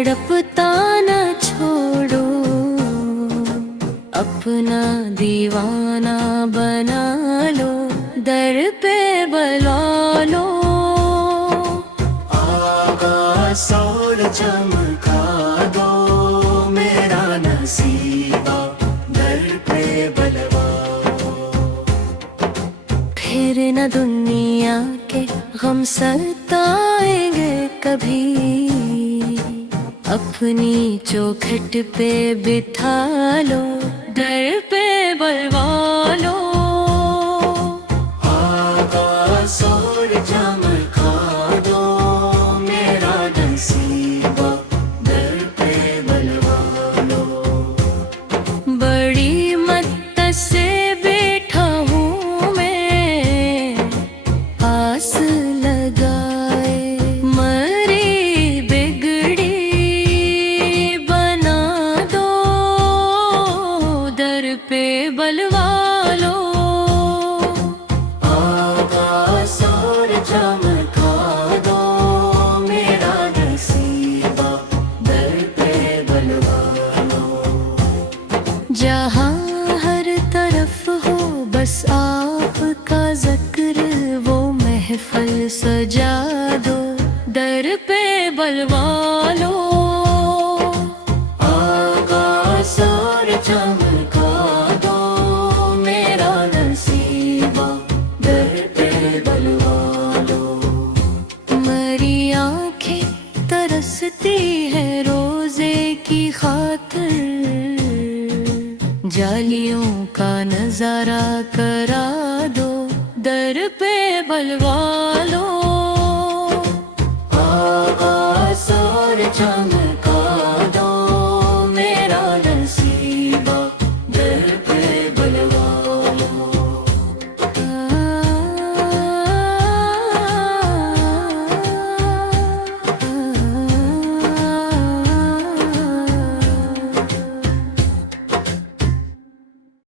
तड़पता न छोड़ो, अपना दीवाना बना लो, दर पे बुला लो। आकाश और चमका दो मेरा नसीबा, दर पे बुलवाओ। फिर न दुनिया के गम सताएंगे कभी, अपनी चौखट पे बिठा लो, दर पे बुलवा लो। आकाश और चमका दो मेरा नसीबा, दर पे बुलवा लो। बड़ी मत्त से बैठा हूँ मैं, आस लगाए मरी बिगड़ी बना दो, दर पे बुलवा लो। आकाश और चमका दो मेरा नसीबा, दर पे बुलवा लो। जहाँ हर तरफ हो बस आपका जिक्र, वो महफिल सजा दो, दर पे बुलवा लो। आकाश और चमका दो मेरा नसीबा, दर पे बुलवा लो। मरी आंखें तरसती है रोजे की खातिर, जालियों का नजारा करा दो, दर पे बुलवा